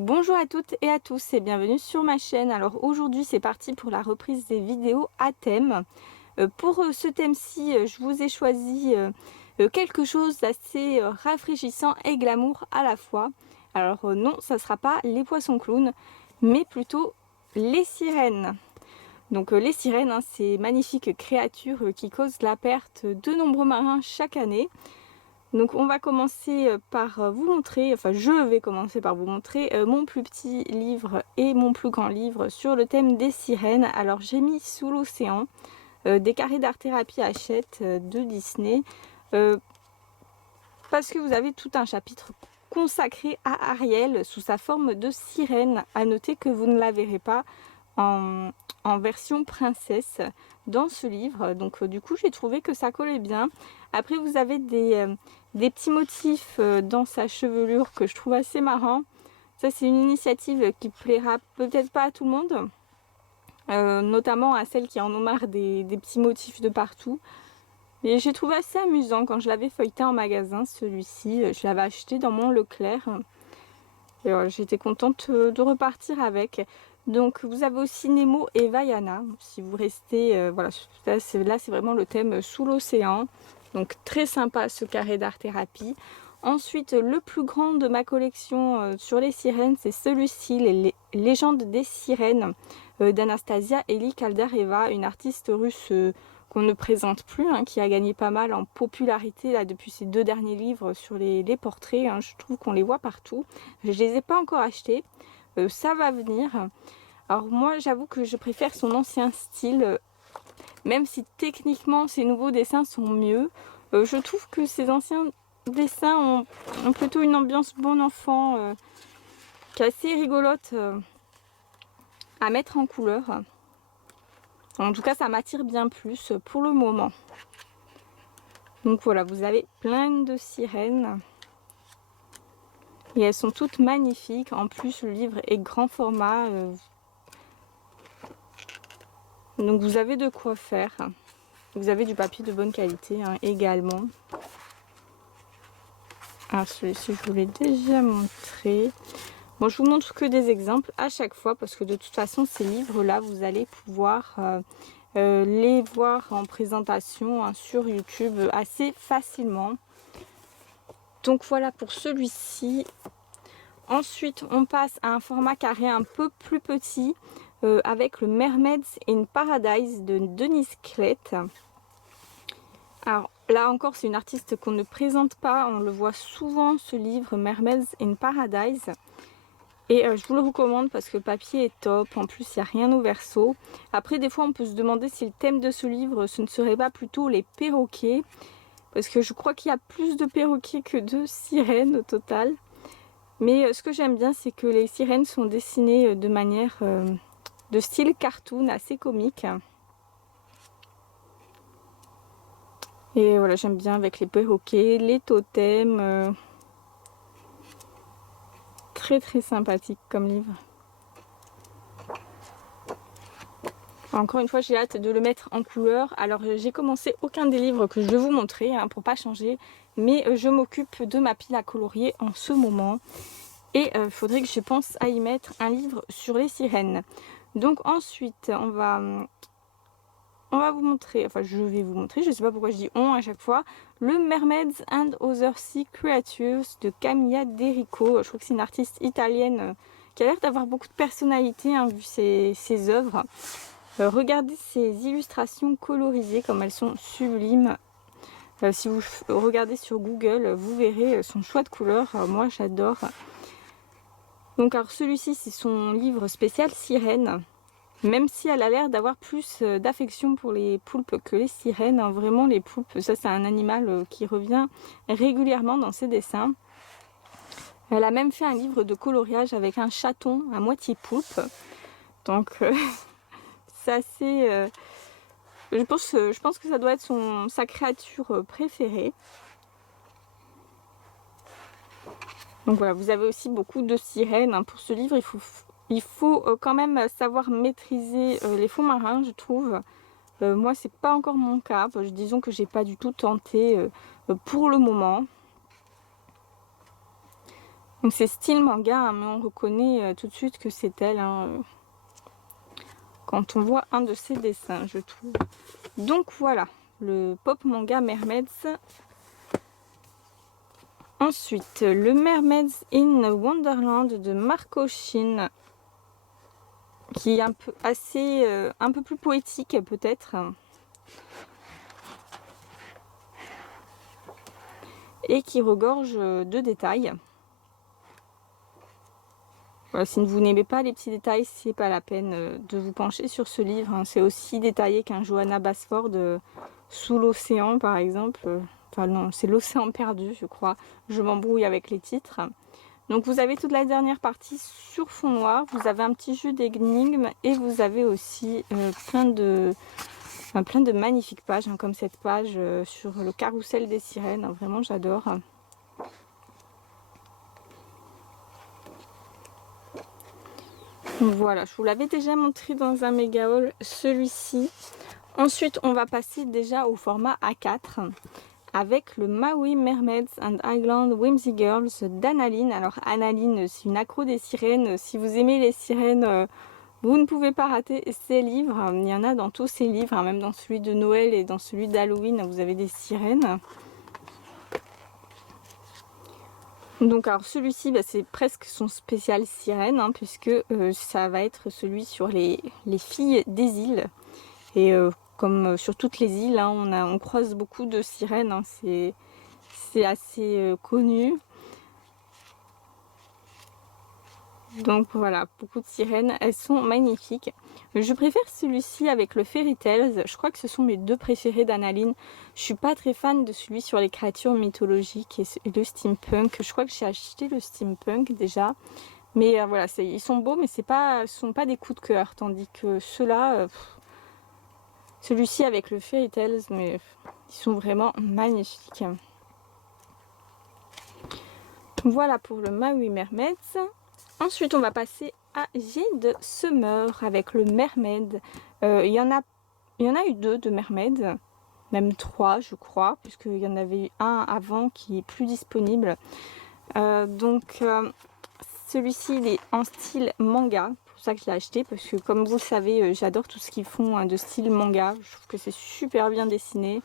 Bonjour à toutes et à tous et bienvenue sur ma chaîne. Alors aujourd'hui c'est parti pour la reprise des vidéos à thème. Pour ce thème-ci, je vous ai choisi quelque chose d'assez rafraîchissant et glamour à la fois. Alors non, ça ne sera pas les poissons clowns, mais plutôt les sirènes. Donc les sirènes, hein, ces magnifiques créatures qui causent la perte de nombreux marins chaque année. Donc on va commencer par vous montrer, enfin je vais commencer par vous montrer mon plus petit livre et mon plus grand livre sur le thème des sirènes. Alors j'ai mis Sous l'océan, des carrés d'art-thérapie Hachette de Disney, parce que vous avez tout un chapitre consacré à Ariel sous sa forme de sirène. À noter que vous ne la verrez pas en version princesse dans ce livre, donc du coup j'ai trouvé que ça collait bien. Après vous avez des petits motifs dans sa chevelure que je trouve assez marrant. Ça c'est une initiative qui plaira peut-être pas à tout le monde, notamment à celles qui en ont marre des petits motifs de partout. Mais j'ai trouvé assez amusant quand je l'avais feuilleté en magasin, celui-ci. Je l'avais acheté dans mon Leclerc. Et j'étais contente de repartir avec. Donc vous avez aussi Nemo et Vaiana. Si vous restez, voilà, là c'est vraiment le thème sous l'océan. Donc très sympa ce carré d'art thérapie. Ensuite, le plus grand de ma collection sur les sirènes, c'est celui-ci, les légendes des sirènes d'Anastasia Eli Kaldareva, une artiste russe qu'on ne présente plus, hein, qui a gagné pas mal en popularité là depuis ses 2 derniers livres sur les portraits. Hein, je trouve qu'on les voit partout. Je les ai pas encore achetés, ça va venir. Alors moi j'avoue que je préfère son ancien style, même si techniquement ses nouveaux dessins sont mieux. Je trouve que ses anciens dessins ont plutôt une ambiance bon enfant, qui est assez rigolote à mettre en couleur. En tout cas ça m'attire bien plus pour le moment. Donc voilà, vous avez plein de sirènes. Et elles sont toutes magnifiques. En plus le livre est grand format. Donc vous avez de quoi faire. Vous avez du papier de bonne qualité hein, également. Alors celui-ci je vous l'ai déjà montré. Bon, je vous montre que des exemples à chaque fois parce que de toute façon ces livres là vous allez pouvoir les voir en présentation hein, sur YouTube assez facilement. Donc voilà pour celui-ci. Ensuite on passe à un format carré un peu plus petit avec le Mermaids in Paradise de Denise Klett. Alors là encore c'est une artiste qu'on ne présente pas, on le voit souvent ce livre Mermaids in Paradise. Et je vous le recommande parce que le papier est top, en plus il n'y a rien au verso. Après des fois on peut se demander si le thème de ce livre ce ne serait pas plutôt les perroquets. Parce que je crois qu'il y a plus de perroquets que de sirènes au total. Mais ce que j'aime bien c'est que les sirènes sont dessinées de manière de style cartoon assez comique. Et voilà, j'aime bien avec les perroquets, les totems. Très très sympathique comme livre. Encore une fois, j'ai hâte de le mettre en couleur. Alors j'ai commencé aucun des livres que je vais vous montrer hein, pour pas changer. Mais je m'occupe de ma pile à colorier en ce moment. Et il faudrait que je pense à y mettre un livre sur les sirènes. Donc ensuite, on va vous montrer, enfin je vais vous montrer, je sais pas pourquoi je dis on à chaque fois, le Mermaids and Other Sea Creatures de Camilla Derico. Je crois que c'est une artiste italienne qui a l'air d'avoir beaucoup de personnalité hein, vu ses œuvres. Regardez ces illustrations colorisées comme elles sont sublimes. Si vous regardez sur Google, vous verrez son choix de couleurs. Moi j'adore. Donc alors celui-ci c'est son livre spécial sirène. Même si elle a l'air d'avoir plus d'affection pour les poulpes que les sirènes. Hein. Vraiment les poulpes, ça c'est un animal qui revient régulièrement dans ses dessins. Elle a même fait un livre de coloriage avec un chaton à moitié poulpe. Donc c'est assez... je pense que ça doit être sa créature préférée. Donc voilà, vous avez aussi beaucoup de sirènes. Hein. Pour ce livre, il faut quand même savoir maîtriser les fonds marins, je trouve. Moi, c'est pas encore mon cas. Disons que j'ai pas du tout tenté pour le moment. Donc c'est style manga, hein, mais on reconnaît tout de suite que c'est elle, hein, quand on voit un de ses dessins, je trouve. Donc voilà, le pop manga Mermaids. Ensuite, le Mermaids in Wonderland de Marco Shin, qui est un peu un peu plus poétique peut-être, et qui regorge de détails. Voilà, si vous n'aimez pas les petits détails, c'est pas la peine de vous pencher sur ce livre, hein. C'est aussi détaillé qu'un Johanna Basford sous l'océan par exemple. Enfin non, c'est l'océan perdu je crois. Je m'embrouille avec les titres. Donc vous avez toute la dernière partie sur fond noir. Vous avez un petit jeu d'énigmes et vous avez aussi plein de magnifiques pages, hein, comme cette page sur le carrousel des sirènes. Hein, vraiment j'adore. Voilà, je vous l'avais déjà montré dans un méga haul, celui-ci. Ensuite, on va passer déjà au format A4 avec le Maui Mermaids and Island Whimsy Girls d'Annaline. Alors Annaline, c'est une accro des sirènes. Si vous aimez les sirènes, vous ne pouvez pas rater ces livres. Il y en a dans tous ces livres, hein, même dans celui de Noël et dans celui d'Halloween, vous avez des sirènes. Donc alors celui-ci, bah, c'est presque son spécial sirène, hein, puisque ça va être celui sur les filles des îles. Et comme sur toutes les îles, hein, on croise beaucoup de sirènes, hein, c'est assez connu. Donc voilà, beaucoup de sirènes, elles sont magnifiques. Je préfère celui-ci avec le Fairy Tales, je crois que ce sont mes deux préférés d'Annaline. Je suis pas très fan de celui sur les créatures mythologiques et le steampunk. Je crois que j'ai acheté le steampunk déjà. Mais voilà, ils sont beaux, mais ce sont pas des coups de cœur. Tandis que ceux-là, celui-ci avec le Fairy Tales, mais ils sont vraiment magnifiques. Voilà pour le Maui Mermaids. Ensuite, on va passer à Jade Summer avec le Mermaid. Il y en a eu deux de Mermaid, même trois, je crois, puisqu'il y en avait eu un avant qui est plus disponible. Celui-ci, il est en style manga. C'est pour ça que je l'ai acheté, parce que comme vous le savez, j'adore tout ce qu'ils font, hein, de style manga. Je trouve que c'est super bien dessiné.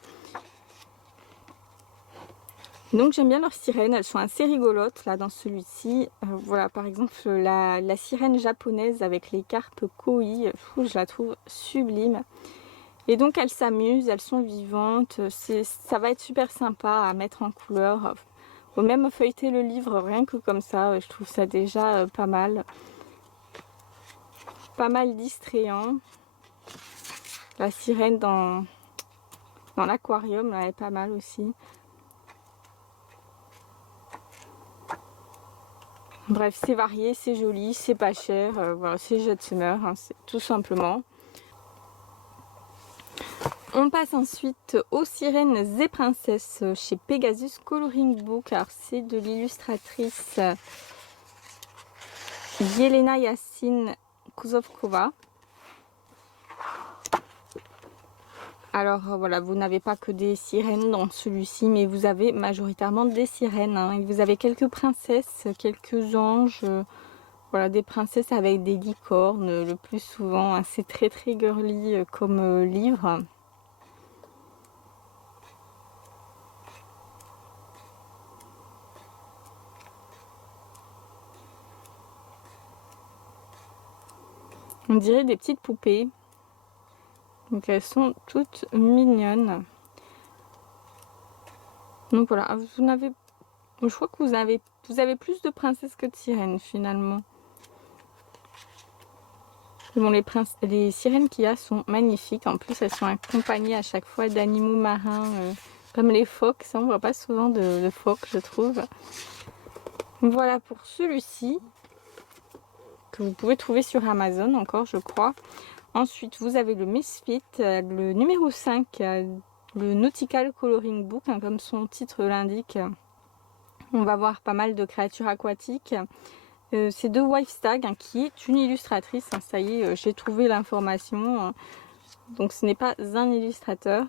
Donc j'aime bien leurs sirènes, elles sont assez rigolotes là dans celui-ci. Voilà, par exemple la sirène japonaise avec les carpes koi, je la trouve sublime. Et donc elles s'amusent, elles sont vivantes, ça va être super sympa à mettre en couleur. Faut même feuilleter le livre rien que comme ça, je trouve ça déjà pas mal. Pas mal distrayant. La sirène dans l'aquarium, elle est pas mal aussi. Bref, c'est varié, c'est joli, c'est pas cher, voilà, c'est Jade Summer, hein, tout simplement. On passe ensuite aux Sirènes et Princesses chez Pegasus Coloring Book. Alors c'est de l'illustratrice Yelena Yassine Kuzovkova. Alors voilà, vous n'avez pas que des sirènes dans celui-ci, mais vous avez majoritairement des sirènes, hein. Et vous avez quelques princesses, quelques anges, voilà, des princesses avec des licornes le plus souvent, hein. C'est très très girly comme livre. On dirait des petites poupées. Donc elles sont toutes mignonnes. Donc voilà, je crois que vous avez plus de princesses que de sirènes finalement. Bon, les sirènes qu'il y a sont magnifiques. En plus, elles sont accompagnées à chaque fois d'animaux marins, comme les phoques. Ça, on voit pas souvent de phoques, je trouve. Voilà pour celui-ci, que vous pouvez trouver sur Amazon encore, je crois. Ensuite, vous avez le Misfit, le numéro 5, le Nautical Coloring Book, hein, comme son titre l'indique. On va voir pas mal de créatures aquatiques. C'est de Wifestag, hein, qui est une illustratrice. Hein, ça y est, j'ai trouvé l'information. Donc ce n'est pas un illustrateur.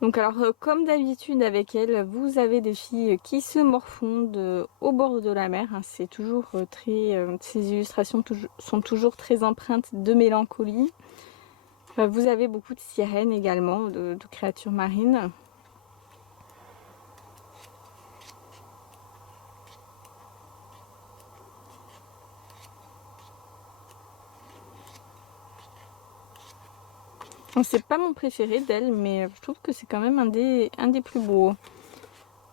Donc alors comme d'habitude avec elle, vous avez des filles qui se morfondent au bord de la mer, hein. C'est toujours ces illustrations sont toujours très empreintes de mélancolie. Vous avez beaucoup de sirènes également, de créatures marines. C'est pas mon préféré d'elle, mais je trouve que c'est quand même un des plus beaux.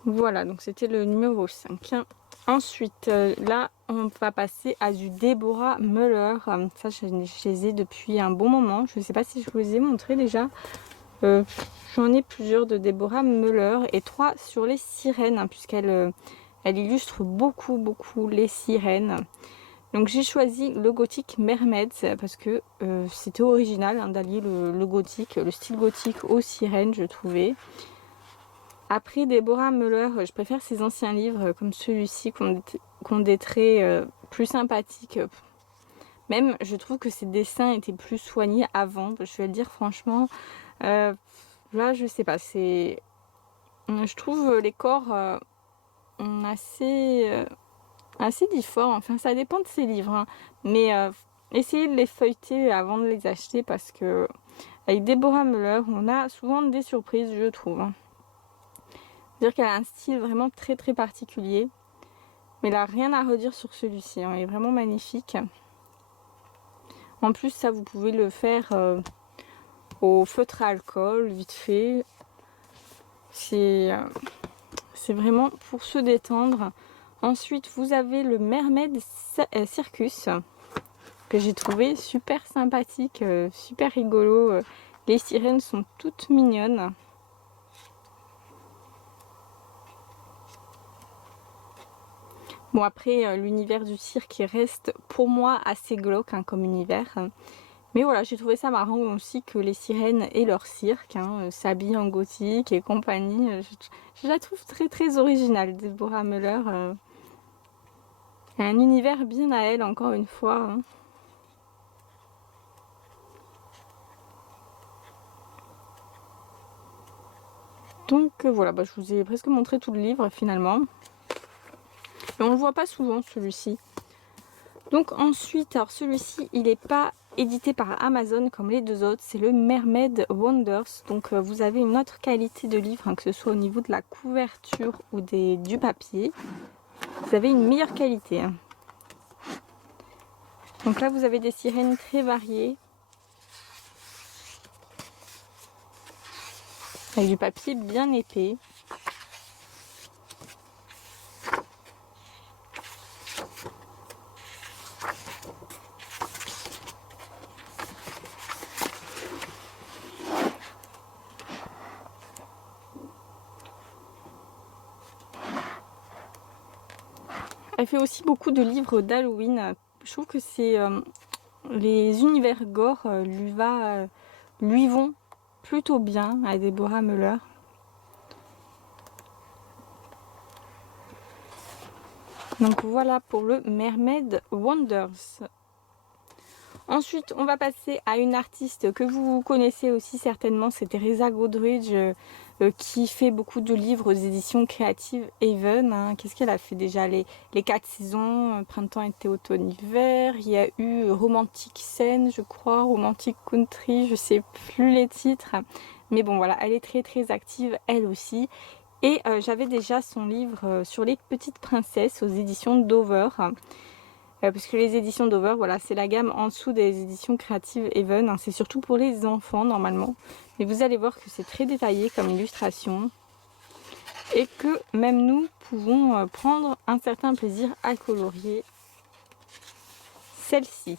Voilà, donc c'était le numéro 5. Ensuite, là, on va passer à du Deborah Muller. Ça, je les ai depuis un bon moment. Je ne sais pas si je vous les ai montrés déjà. J'en ai plusieurs de Deborah Muller et 3 sur les sirènes, hein, puisqu'elle elle illustre beaucoup les sirènes. Donc j'ai choisi le gothique Mermaids parce que c'était original, hein, d'allier le gothique, le style gothique aux sirènes, je trouvais. Après Deborah Muller, je préfère ses anciens livres comme celui-ci qui ont des traits plus sympathiques. Même je trouve que ses dessins étaient plus soignés avant, je vais le dire franchement. Là je sais pas, je trouve les corps assez difformes. Enfin ça dépend de ses livres, hein. Mais essayez de les feuilleter avant de les acheter parce que avec Deborah Muller on a souvent des surprises, je trouve, hein. C'est-à-dire qu'elle a un style vraiment très particulier. Mais elle n'a rien à redire sur celui-ci, hein. Il est vraiment magnifique. En plus, ça, vous pouvez le faire au feutre à alcool, vite fait. C'est vraiment pour se détendre. Ensuite, vous avez le Mermaid Circus, que j'ai trouvé super sympathique, super rigolo. Les sirènes sont toutes mignonnes. Bon après l'univers du cirque il reste pour moi assez glauque, hein, comme univers. Mais voilà, j'ai trouvé ça marrant aussi que les sirènes et leur cirque, hein, s'habillent en gothique et compagnie. Je la trouve très originale, Deborah Muller. Elle a un univers bien à elle encore une fois, hein. Donc voilà, je vous ai presque montré tout le livre finalement. Et on le voit pas souvent celui-ci. Donc ensuite, alors celui-ci, il n'est pas édité par Amazon comme les deux autres, c'est le Mermaid Wonders. Donc vous avez une autre qualité de livre, hein, que ce soit au niveau de la couverture ou du papier. Vous avez une meilleure qualité, hein. Donc là, vous avez des sirènes très variées. Avec du papier bien épais. Elle fait aussi beaucoup de livres d'Halloween. Je trouve que c'est les univers gore lui vont plutôt bien à Deborah Muller. Donc voilà pour le Mermaid Wonders. Ensuite, on va passer à une artiste que vous connaissez aussi certainement, c'est Teresa Godridge, qui fait beaucoup de livres aux éditions Creative Haven, hein. Qu'est-ce qu'elle a fait déjà? Les 4 saisons, printemps, été, automne, hiver. Il y a eu Romantic Scène, je crois, Romantic Country, je sais plus les titres. Mais bon, voilà, elle est très active, elle aussi. Et j'avais déjà son livre sur les petites princesses aux éditions Dover. Parce que les éditions Dover, voilà, c'est la gamme en dessous des éditions Creative Haven, hein. C'est surtout pour les enfants normalement. Mais vous allez voir que c'est très détaillé comme illustration. Et que même nous pouvons prendre un certain plaisir à colorier celle-ci.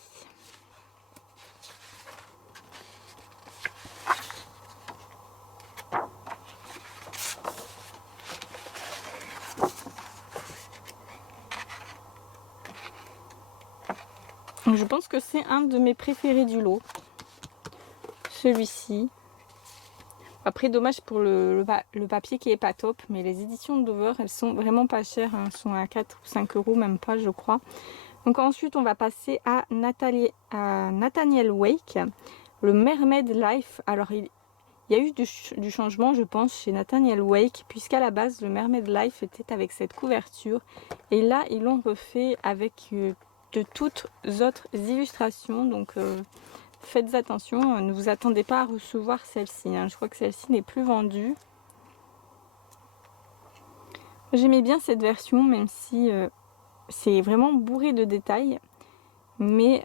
Je pense que c'est un de mes préférés du lot. Celui-ci. Après, dommage pour le papier qui est pas top, mais les éditions de Dover, elles sont vraiment pas chères, hein. Elles sont à 4 ou 5 euros, même pas, je crois. Donc ensuite, on va passer à Nathaniel Wake, le Mermaid Life. Alors, il y a eu du changement, je pense, chez Nathaniel Wake, puisqu'à la base, le Mermaid Life était avec cette couverture. Et là, ils l'ont refait avec de toutes autres illustrations. Donc, faites attention, ne vous attendez pas à recevoir celle-ci. Hein. Je crois que celle-ci n'est plus vendue. J'aimais bien cette version, même si c'est vraiment bourré de détails. Mais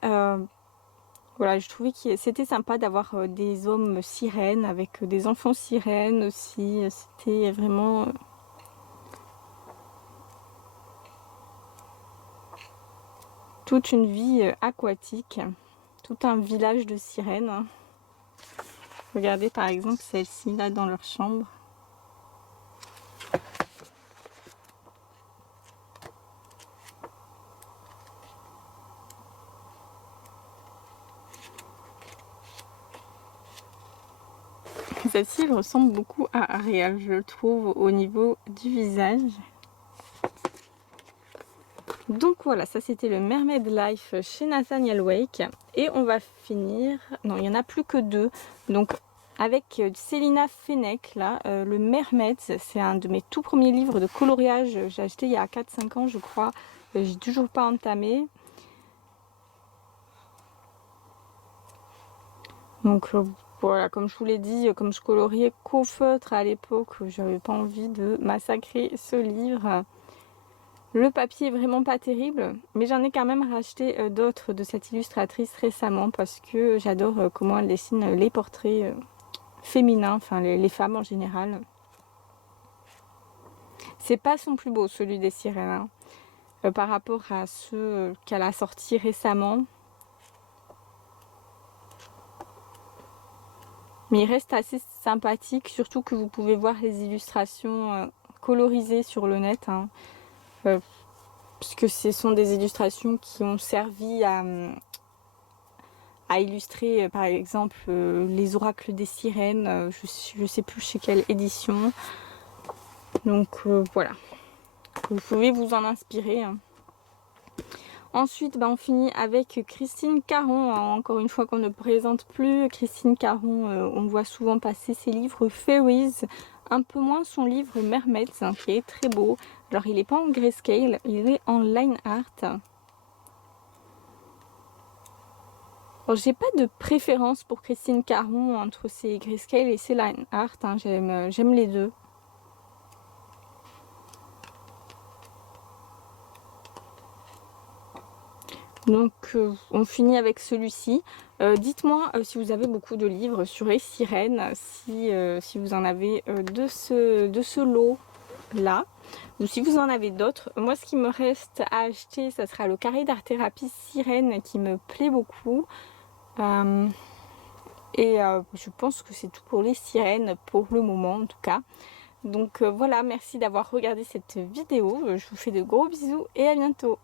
voilà, je trouvais que c'était sympa d'avoir des hommes sirènes avec des enfants sirènes aussi. C'était vraiment... toute une vie aquatique. Tout un village de sirènes. Regardez par exemple celle-ci là dans leur chambre. Celle-ci elle ressemble beaucoup à Ariel, je le trouve, au niveau du visage. Donc voilà, ça c'était le Mermaid Life chez Nathaniel Wake. Et on va finir, non il n'y en a plus que deux, donc avec Célina Fenech, là, le Mermaid, c'est un de mes tout premiers livres de coloriage, j'ai acheté il y a 4-5 ans je crois, j'ai toujours pas entamé. Donc voilà, comme je vous l'ai dit, comme je coloriais qu'au feutre à l'époque, j'avais pas envie de massacrer ce livre. Le papier est vraiment pas terrible, mais j'en ai quand même racheté d'autres de cette illustratrice récemment parce que j'adore comment elle dessine les portraits féminins, enfin les femmes en général. C'est pas son plus beau, celui des sirènes, hein, par rapport à ceux qu'elle a sortis récemment. Mais il reste assez sympathique, surtout que vous pouvez voir les illustrations colorisées sur le net. Hein. Puisque ce sont des illustrations qui ont servi à illustrer par exemple les oracles des sirènes, je sais plus chez quelle édition. Donc voilà, vous pouvez vous en inspirer. Hein. Ensuite, on finit avec Christine Caron, encore une fois qu'on ne présente plus. Christine Caron, on voit souvent passer ses livres Fairies, un peu moins son livre Mermaids, hein, qui est très beau. Alors il n'est pas en grayscale, il est en line art. J'ai pas de préférence pour Christine Caron entre ses grayscale et ses line art, hein, j'aime les deux. Donc on finit avec celui-ci. Dites-moi si vous avez beaucoup de livres sur les sirènes, si vous en avez de ce lot là, ou si vous en avez d'autres. Moi ce qui me reste à acheter, ça sera le carré d'art thérapie sirène qui me plaît beaucoup. Je pense que c'est tout pour les sirènes pour le moment en tout cas. Donc voilà, merci d'avoir regardé cette vidéo. Je vous fais de gros bisous et à bientôt.